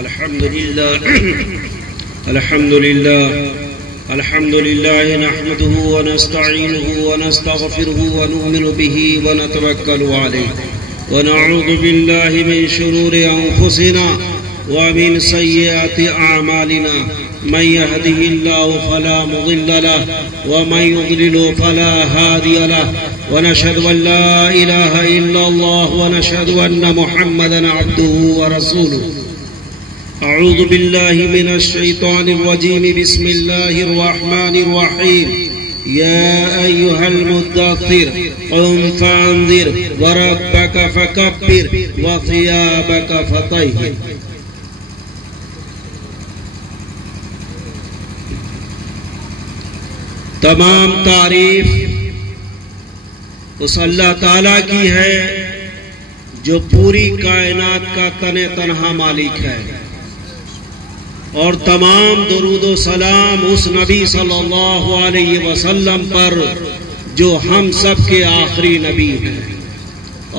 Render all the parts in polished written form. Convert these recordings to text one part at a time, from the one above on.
الحمد لله نحمده ونستعينه ونستغفره ونؤمن به ونتوكل عليه ونعوذ بالله من شرور أنفسنا ومن سيئات أعمالنا من يهده الله فلا مضل له ومن يضلل فلا هادي له ونشهد أن لا إله إلا الله ونشهد أن محمدا عبده ورسوله. أعوذ بالله من الشيطان الرجيم. بسم الله الرحمن الرحيم. يا أيها المدثر قم فأنذر وربك فكبر وثيابك فطهر. تمام تعریف اس اللہ تعالیٰ کی ہے جو پوری کائنات کا تن تنہا مالک ہے، اور تمام درود و سلام اس نبی صلی اللہ علیہ وسلم پر جو ہم سب کے آخری نبی ہیں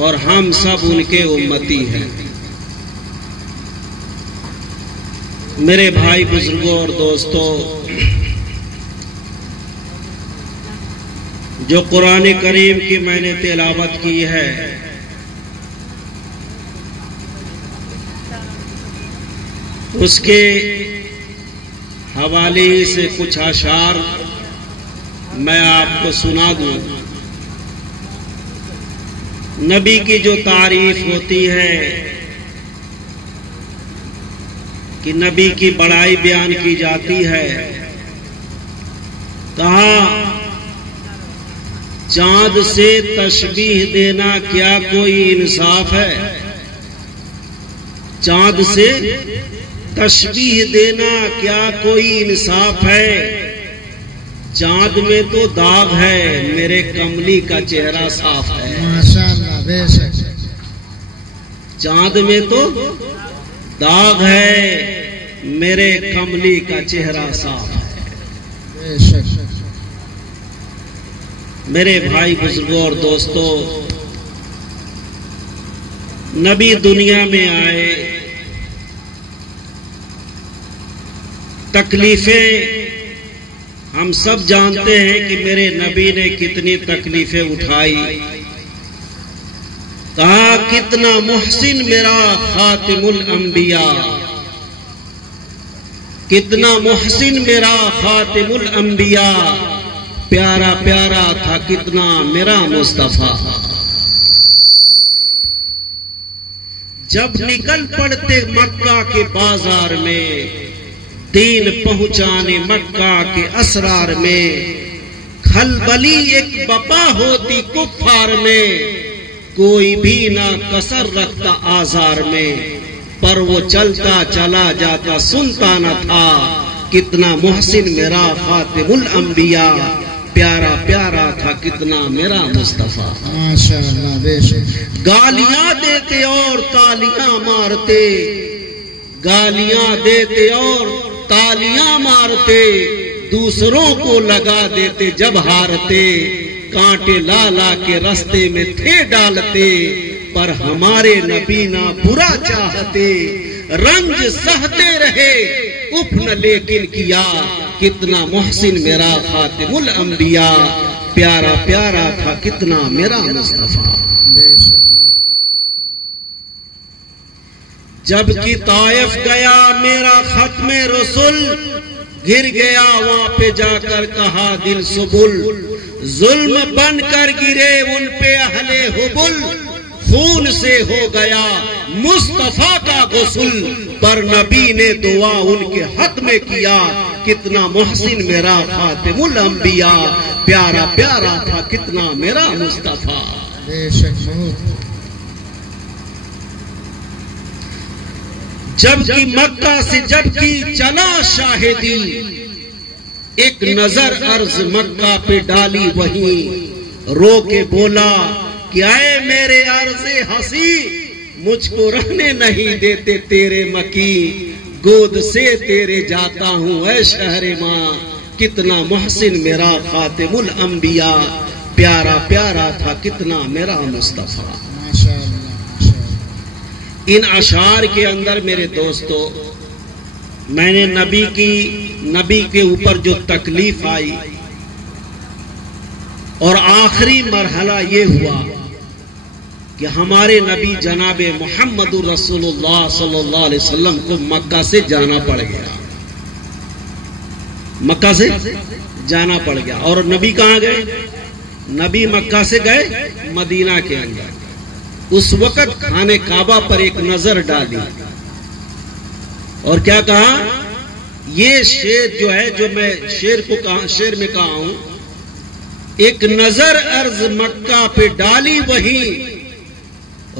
اور ہم سب ان کے امتی ہیں. میرے بھائی بزرگوں اور دوستوں، جو قرآن کریم کی میں نے تلاوت کی ہے، اس کے حوالے سے کچھ اشعار میں آپ کو سنا دوں. نبی کی جو تعریف ہوتی ہے کہ نبی کی بڑائی بیان کی جاتی ہے، کہا چاند سے تشبیہ دینا کیا کوئی انصاف ہے؟ چاند سے تشبیہ دینا کیا کوئی انصاف ہے؟ چاند میں تو داغ ہے، میرے کملی کا چہرہ صاف ہے. ماشاءاللہ، بے شک. چاند میں تو داغ ہے، میرے کملی کا چہرہ صاف ہے. بے شک. میرے بھائی بزرگوں اور دوستوں، نبی دنیا میں آئے، تکلیفیں ہم سب جانتے ہیں کہ میرے نبی نے کتنی تکلیفیں اٹھائی. کہا کتنا محسن میرا خاتم الانبیاء، کتنا محسن میرا خاتم الانبیاء، پیارا پیارا تھا کتنا میرا مصطفیٰ. جب نکل پڑتے مکہ کے بازار میں، دین پہنچانے مکہ کے اسرار میں، کھلبلی ایک بپا ہوتی کفار میں، کوئی بھی نہ کسر رکھتا آزار میں، پر وہ چلتا چلا جاتا سنتا نہ تھا کتنا محسن میرا خاتم الانبیاء، پیارا پیارا تھا کتنا میرا مصطفیٰ. ماشاءاللہ، بے شک. گالیاں دیتے اور تالیاں مارتے، گالیاں دیتے اور تالیاں مارتے، دوسروں کو لگا دیتے جب ہارتے، کانٹے لا لا کے رستے میں تھے ڈالتے، پر ہمارے نبی نہ برا چاہتے، رنج سہتے رہے اپن لیکن کیا، کتنا محسن میرا خاتم الانبیاء، پیارا پیارا تھا کتنا میرا مصطفیٰ. بے شک. جب کہ طائف گیا میرا ختم رسول، گر گیا وہاں پہ جا کر کہا دل سبل، ظلم بن کر گرے ان پہ اہل حبل، خون سے ہو گیا مصطفیٰ کا غسل، پر نبی نے دعا ان کے حق میں کیا، کتنا محسن میرا خاتم الانبیاء، پیارا پیارا تھا کتنا میرا مصطفیٰ. بے شک. جب کہ مکہ سے جب کی چلا شاہدی، ایک نظر عرض مکہ پہ ڈالی وہیں، رو کے بولا کہ اے میرے عرض ہنسی، مجھ کو رہنے نہیں دیتے تیرے مکی، گود سے تیرے جاتا ہوں اے شہر ماں، کتنا محسن میرا خاتم الانبیاء، پیارا پیارا تھا کتنا میرا مصطفیٰ. ان اشعار کے اندر میرے دوستو میں نے نبی کے اوپر جو تکلیف آئی اور آخری مرحلہ یہ ہوا کہ ہمارے نبی جناب محمد رسول اللہ صلی اللہ علیہ وسلم کو مکہ سے جانا پڑ گیا، مکہ سے جانا پڑ گیا۔ اور نبی کہاں گئے؟ نبی مکہ سے گئے مدینہ کے اندر۔ اس وقت خانہ کعبہ پر ایک نظر ڈالی اور کیا کہا؟ یہ شعر جو ہے، جو میں شعر میں کہا ہوں، ایک نظر عرض مکہ پہ ڈالی وہی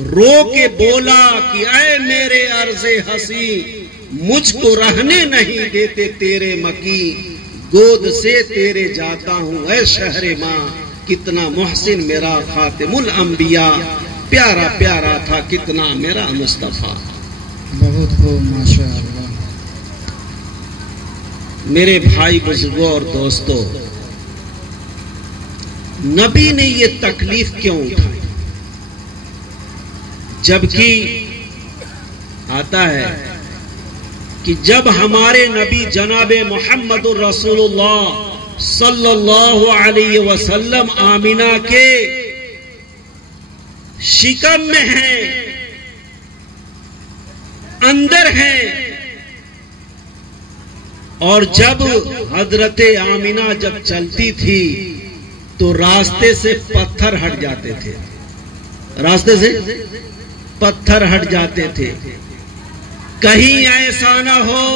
رو کے بولا کہ اے میرے عرض ہنسی مجھ کو رہنے نہیں دیتے تیرے مکی، گود سے تیرے جاتا ہوں اے شہر ماں، کتنا محسن میرا خاتم الانبیاء، پیارا پیارا تھا کتنا میرا مصطفیٰ۔ بہت خوب، ماشاء اللہ۔ میرے بھائی بزرگوں اور دوستو، نبی نے یہ تکلیف کیوں اٹھائی؟ جبکہ آتا ہے کہ جب ہمارے نبی جناب محمد رسول اللہ صلی اللہ علیہ وسلم آمینہ کے شکم میں ہیں، اندر ہیں، اور جب حضرت آمینہ جب چلتی تھی تو راستے سے پتھر ہٹ جاتے تھے، راستے سے پتھر ہٹ جاتے تھے۔ کہیں ایسا نہ ہو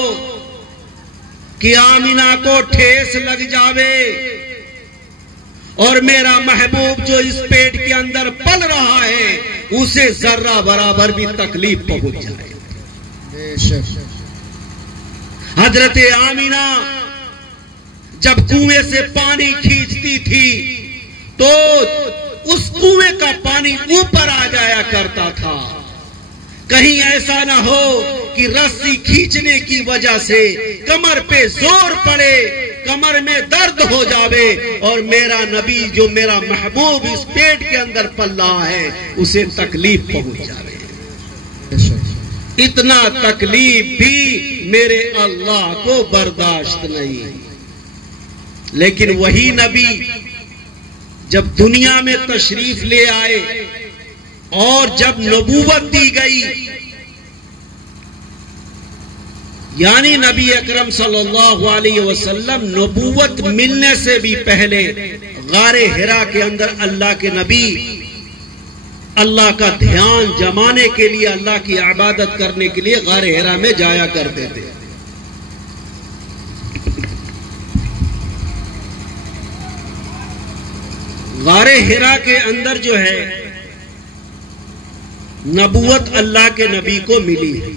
کہ آمینہ کو ٹھیس لگ جاوے اور میرا محبوب جو اس پیٹ کے اندر پل رہا ہے اسے ذرہ برابر بھی تکلیف پہنچ جائے۔ بے شک۔ حضرت آمینہ جب کنویں سے پانی کھینچتی تھی تو اس کنویں کا پانی اوپر آ جایا کرتا تھا۔ کہیں ایسا نہ ہو کہ رسی کھینچنے کی وجہ سے کمر پہ زور پڑے، کمر میں درد ہو جاوے اور میرا نبی جو میرا محبوب اس پیٹ کے اندر پل رہا ہے اسے تکلیف پہنچ جاوے۔ بے شک۔ اتنا تکلیف بھی میرے اللہ کو برداشت نہیں۔ لیکن وہی نبی جب دنیا میں تشریف لے آئے اور جب نبوت دی گئی، یعنی نبی اکرم صلی اللہ علیہ وسلم نبوت ملنے سے بھی پہلے غار حرا کے اندر اللہ کے نبی اللہ کا دھیان جمانے کے لیے، اللہ کی عبادت کرنے کے لیے غار حرا میں جایا کرتے تھے۔ غار حرا کے اندر جو ہے نبوت اللہ کے نبی کو ملی ہے۔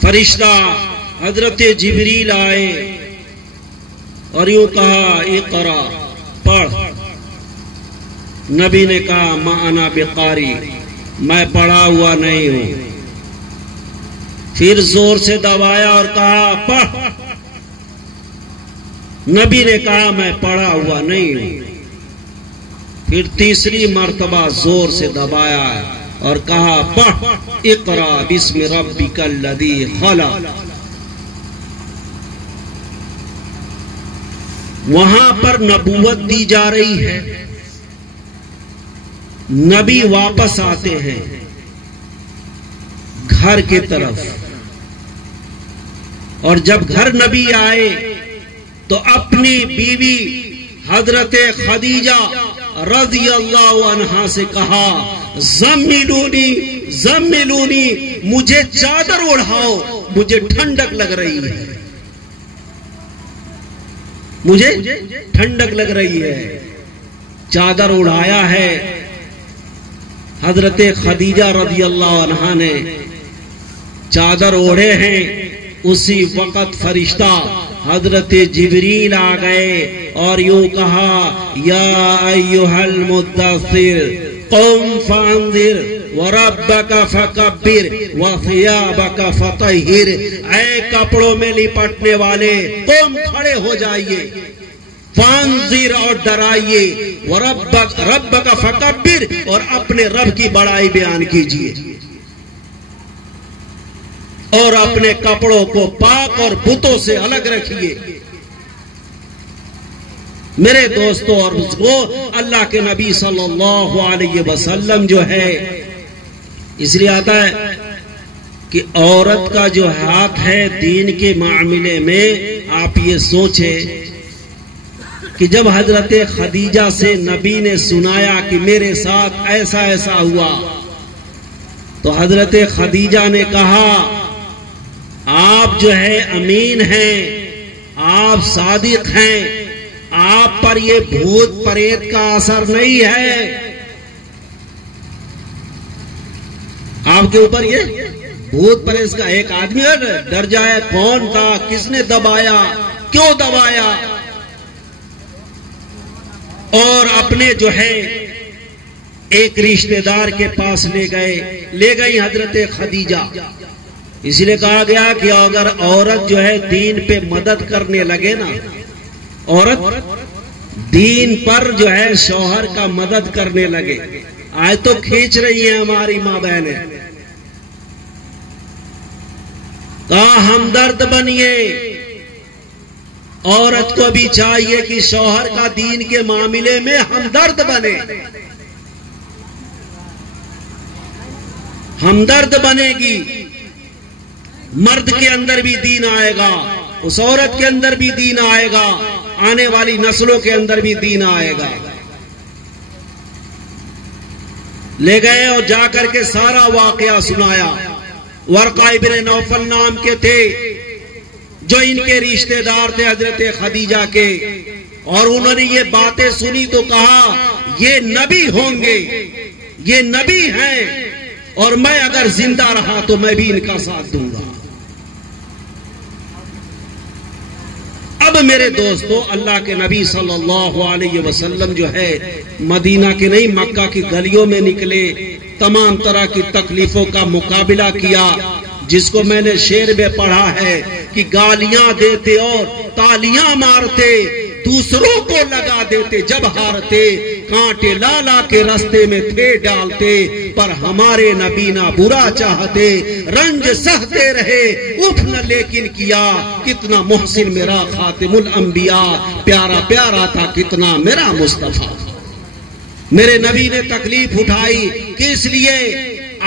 فرشتہ حضرت جبریل آئے اور یوں کہا اقرا، پڑھ۔ نبی نے کہا ما انا بقاری، میں پڑھا ہوا نہیں ہوں۔ پھر زور سے دبایا اور کہا پڑھ۔ نبی نے کہا میں پڑھا ہوا نہیں ہوں۔ پھر تیسری مرتبہ زور سے دبایا اور کہا پڑھ اقرا بسم ربک الذی خلق۔ وہاں پر نبوت دی جا رہی ہے، نبی واپس آتے ہیں گھر کی طرف، اور جب گھر نبی آئے تو اپنی بیوی حضرت خدیجہ رضی اللہ عنہا سے کہا زملونی زملونی، مجھے چادر اڑھاؤ، مجھے ٹھنڈک لگ رہی ہے، مجھے ٹھنڈک لگ رہی ہے۔ چادر اڑھایا ہے حضرت خدیجہ رضی اللہ عنہا نے، چادر اوڑھے ہیں، اسی وقت فرشتہ حضرت جبریل آ گئے اور یوں کہا یا ایھا المدثر قم فانذر وربک فکبر وثیابک فطہر، اے کپڑوں میں لپٹنے والے تم کھڑے ہو جائیے، فانذر اور ڈرائیے، ربک فکبر اور اپنے رب کی بڑائی بیان کیجیے، اور اپنے کپڑوں کو پاک اور بتوں سے الگ رکھیے۔ میرے دوستوں اور بزرگوں، اللہ کے نبی صلی اللہ علیہ وسلم جو ہے، اس لیے آتا ہے کہ عورت کا جو ہاتھ ہے دین کے معاملے میں، آپ یہ سوچیں کہ جب حضرت خدیجہ سے نبی نے سنایا کہ میرے ساتھ ایسا ایسا ہوا، تو حضرت خدیجہ نے کہا آپ جو ہے امین ہیں، آپ صادق ہیں، آپ پر یہ بھوت پریت کا اثر نہیں ہے، آپ کے اوپر یہ بھوت پریت کا۔ ایک آدمی ڈر جائے کون تھا، کس نے دبایا، کیوں دبایا، اور اپنے جو ہے ایک رشتہ دار کے پاس لے گئی حضرت خدیجہ۔ اس لیے کہا گیا کہ اگر عورت جو ہے دین پہ مدد کرنے لگے نا، عورت دین پر جو ہے شوہر کا مدد کرنے لگے، آج تو کھینچ رہی ہیں ہماری ماں بہنیں، کہا ہمدرد بنیے۔ عورت کو بھی چاہیے کہ شوہر کا دین کے معاملے میں ہمدرد بنے، ہمدرد بنے گی، مرد کے اندر بھی دین آئے گا، اس عورت کے اندر بھی دین آئے گا، آنے والی نسلوں کے اندر بھی دین آئے گا۔ لے گئے اور جا کر کے سارا واقعہ سنایا۔ ورقہ ابن نوفل نام کے تھے جو ان کے رشتہ دار تھے حضرت خدیجہ کے، اور انہوں نے یہ باتیں سنی تو کہا یہ نبی ہوں گے، یہ نبی ہیں، اور میں اگر زندہ رہا تو میں بھی ان کا ساتھ دوں گا۔ اب میرے دوستو، اللہ کے نبی صلی اللہ علیہ وسلم جو ہے مدینہ کے نہیں مکہ کی گلیوں میں نکلے، تمام طرح کی تکلیفوں کا مقابلہ کیا، جس کو میں نے شعر میں پڑھا ہے کہ گالیاں دیتے اور تالیاں مارتے، دوسروں کو لگا دیتے جب ہارتے، کانٹے لا لا کے رستے میں تھے ڈالتے، پر ہمارے نبی نہ برا چاہتے، رنج سہتے رہے اف نہ لیکن کیا، کتنا محسن میرا خاتم الانبیاء، پیارا پیارا تھا کتنا میرا مصطفیٰ۔ میرے نبی نے تکلیف اٹھائی، کس لیے؟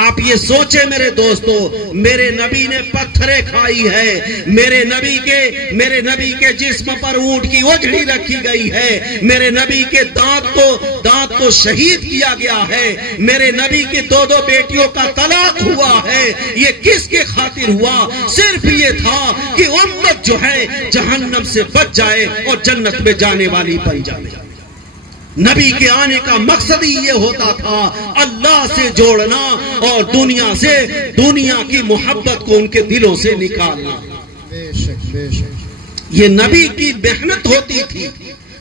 آپ یہ سوچیں میرے دوستو، میرے نبی نے پتھریں کھائی ہے، میرے نبی کے جسم پر اونٹ کی اوجھڑی رکھی گئی ہے، میرے نبی کے دانت کو شہید کیا گیا ہے، میرے نبی کے دو بیٹیوں کا طلاق ہوا ہے۔ یہ کس کے خاطر ہوا؟ صرف یہ تھا کہ امت جو ہے جہنم سے بچ جائے اور جنت میں جانے والی بن جائے۔ نبی کے آنے کا مقصد ہی یہ ہوتا تھا، اللہ سے جوڑنا اور دنیا کی محبت کو ان کے دلوں سے نکالنا۔ بے شک بے شک، یہ نبی کی محنت ہوتی تھی۔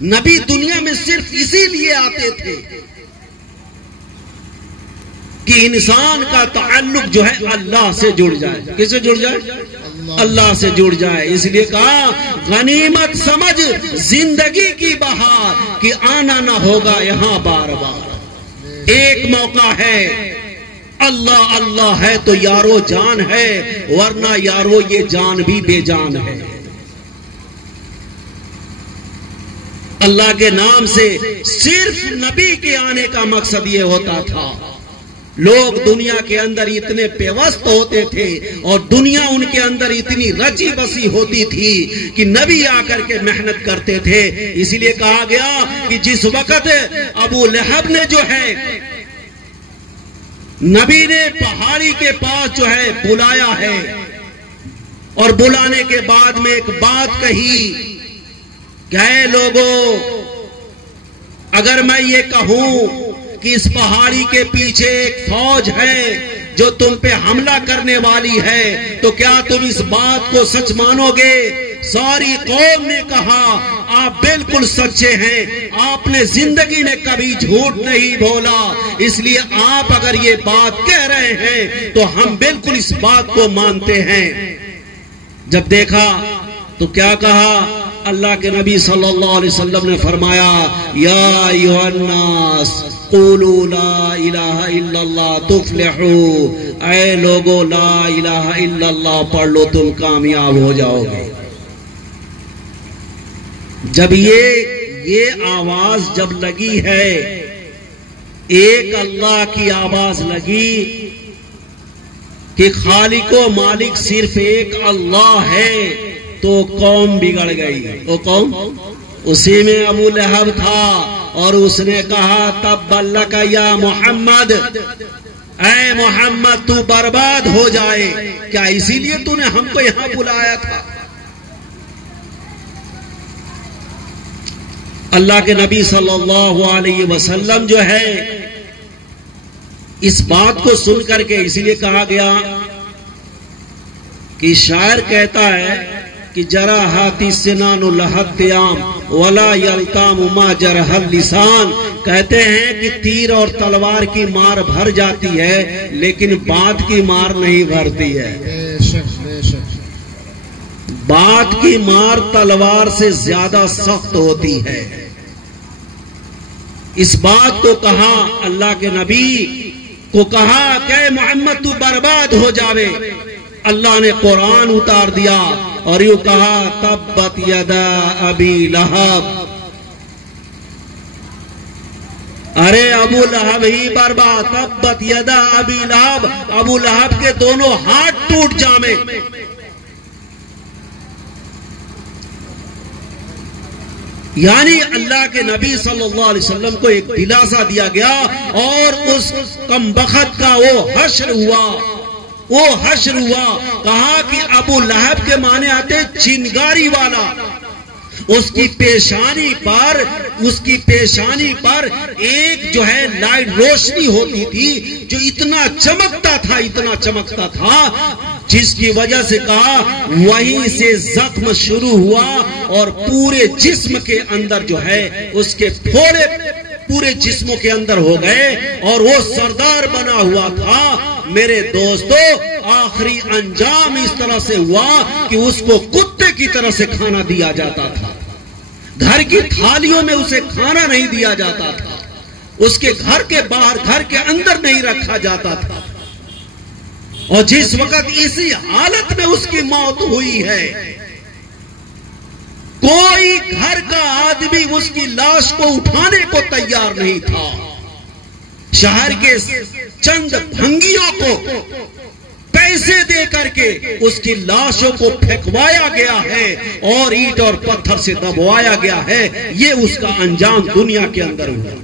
نبی دنیا میں صرف اسی لیے آتے تھے کہ انسان کا تعلق جو ہے اللہ سے جڑ جائے۔ کس سے جڑ جائے؟ اللہ سے جڑ جائے۔ اس لیے کہا غنیمت سمجھ زندگی کی بہار کہ آنا نہ ہوگا یہاں بار بار، ایک موقع ہے، اللہ اللہ ہے تو یارو جان ہے، ورنہ یارو یہ جان بھی بے جان ہے۔ اللہ کے نام سے صرف نبی کے آنے کا مقصد یہ ہوتا تھا۔ لوگ دنیا کے اندر اتنے پیوست ہوتے تھے اور دنیا ان کے اندر اتنی رچی بسی ہوتی تھی کہ نبی آ کر کے محنت کرتے تھے۔ اسی لیے کہا گیا کہ جس وقت ابو لہب نے جو ہے نبی نے پہاڑی کے پاس جو ہے بلایا ہے، اور بلانے کے بعد میں ایک بات کہی کہ اے لوگوں، اگر میں یہ کہوں کہ اس پہاڑی کے پیچھے ایک فوج ہے جو تم پہ حملہ کرنے والی ہے، تو کیا تم اس بات کو سچ مانو گے؟ ساری قوم نے کہا آپ بالکل سچے ہیں، آپ نے زندگی میں کبھی جھوٹ نہیں بولا، اس لیے آپ اگر یہ بات کہہ رہے ہیں تو ہم بالکل اس بات کو مانتے ہیں۔ جب دیکھا تو کیا کہا؟ اللہ کے نبی صلی اللہ علیہ وسلم نے فرمایا یا ایھا الناس قولوا لا الہ الا اللہ تفلحوا، اے لوگو لا الہ الا اللہ پڑھ لو تم کامیاب ہو جاؤ گے۔ جب یہ آواز جب لگی ہے، ایک اللہ کی آواز لگی کہ خالق و مالک صرف ایک اللہ ہے، تو قوم بگڑ گئی۔ وہ قوم اسی میں ابو لہب تھا، اور اس نے کہا تبا لک یا محمد، اے محمد تو برباد ہو جائے، کیا اسی لیے تو نے ہم کو یہاں بلایا تھا؟ اللہ کے نبی صلی اللہ علیہ وسلم جو ہے اس بات کو سن کر کے اس لیے کہا گیا کہ شاعر کہتا ہے کہ جرا ہاتھی سنان الحتیام ولا یلتام ما جرح اللسان، کہتے ہیں کہ تیر اور تلوار کی مار بھر جاتی ہے لیکن بات کی مار نہیں بھرتی ہے۔ بے شک بے شک۔ بات کی مار تلوار سے زیادہ سخت ہوتی ہے۔ اس بات کو کہا، اللہ کے نبی کو کہا کہ محمد تو برباد ہو جاوے، اللہ نے قرآن اتار دیا اور یوں کہا تبت یدا ابی لہب، ارے ابو لہب ہی برباد، تبت یدا ابی لہب، ابو لہب کے دونوں ہاتھ ٹوٹ جامے۔ یعنی اللہ کے نبی صلی اللہ علیہ وسلم کو ایک دلاسا دیا گیا، اور اس کمبخت کا وہ حشر ہوا، کہا کہ ابو لہب کے معنی آتے چنگاری والا، اس کی پیشانی پر ایک جو ہے لائٹ روشنی ہوتی تھی جو اتنا چمکتا تھا جس کی وجہ سے کہا وہیں سے زخم شروع ہوا اور پورے جسم کے اندر جو ہے اس کے پھوڑے پورے جسموں کے اندر ہو گئے، اور وہ سردار بنا ہوا تھا۔ میرے دوستو آخری انجام اس طرح سے ہوا کہ اس کو کتے کی طرح سے کھانا دیا جاتا تھا، گھر کی تھالیوں میں اسے کھانا نہیں دیا جاتا تھا، اس کے گھر کے باہر گھر کے اندر نہیں رکھا جاتا تھا، اور جس وقت اسی حالت میں اس کی موت ہوئی ہے کوئی گھر کا آدمی اس کی لاش کو اٹھانے کو تیار نہیں تھا۔ شہر کے چند بھنگیوں کو پیسے دے کر کے اس کی لاشوں کو پھینکوایا گیا ہے اور اینٹ اور پتھر سے دبوایا گیا ہے۔ یہ اس کا انجام دنیا کے اندر ہوا،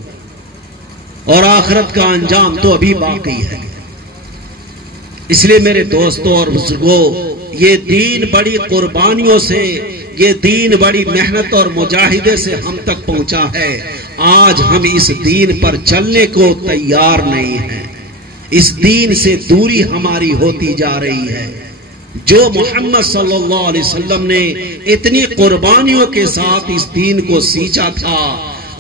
اور آخرت کا انجام تو ابھی باقی ہے۔ اس لیے میرے دوستوں اور بزرگوں، یہ دین بڑی قربانیوں سے، یہ دین بڑی محنت اور مجاہدے سے ہم تک پہنچا ہے۔ آج ہم اس دین پر چلنے کو تیار نہیں ہیں، اس دین سے دوری ہماری ہوتی جا رہی ہے۔ جو محمد صلی اللہ علیہ وسلم نے اتنی قربانیوں کے ساتھ اس دین کو سینچا تھا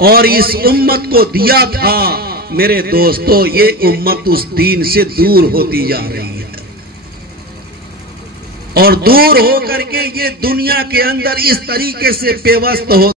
اور اس امت کو دیا تھا، میرے دوستو یہ امت اس دین سے دور ہوتی جا رہی ہے، اور دور ہو کر کے یہ دنیا کے اندر اس طریقے سے پیوست ہو